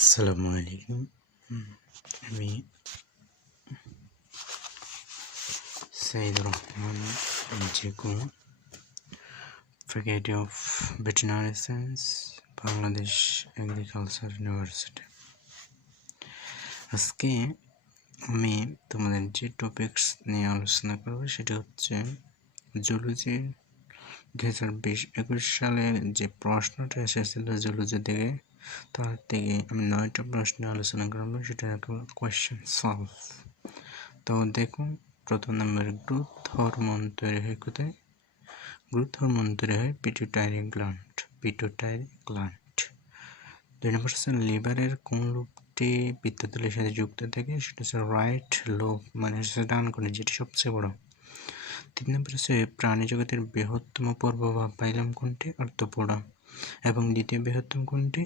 আসসালামু আলাইকুম। আমি Saidur Rahman Jiku, faculty of veterinary science, Bangladesh agriculture university. আজকে আমি তোমাদের যে টপিকস নিয়ে আলোচনা করব সেটা হচ্ছে জুলজি 2020-21 সালের যে প্রশ্নটা এসেছিল জুলজি থেকে, তার থেকে আমি 9টা প্রশ্ন আলোচনা করবো। সেটা কোয়েশ্চেন সলভ। তো দেখুন, প্রথম নম্বর, গ্রোথ হরমোন তৈরি হয় কোথায়? গ্রোথ হরমোন তৈরি হয় পিটুইটারি গ্ল্যান্ড। 2 নম্বর হচ্ছে লিভারের কোন লোবটি পিত্তথলির সাথে যুক্ত থাকে? সেটা হচ্ছে রাইট লোব, মানে হচ্ছে ডান কোণে, যেটি সবচেয়ে বড়। 3 নম্বর হচ্ছে প্রাণী জগতের বৃহত্তম পর্ব বা পাইলাম কোনটি? আর্থ্রোপোডা। এবং দ্বিতীয় বৃহত্তম কোনটি?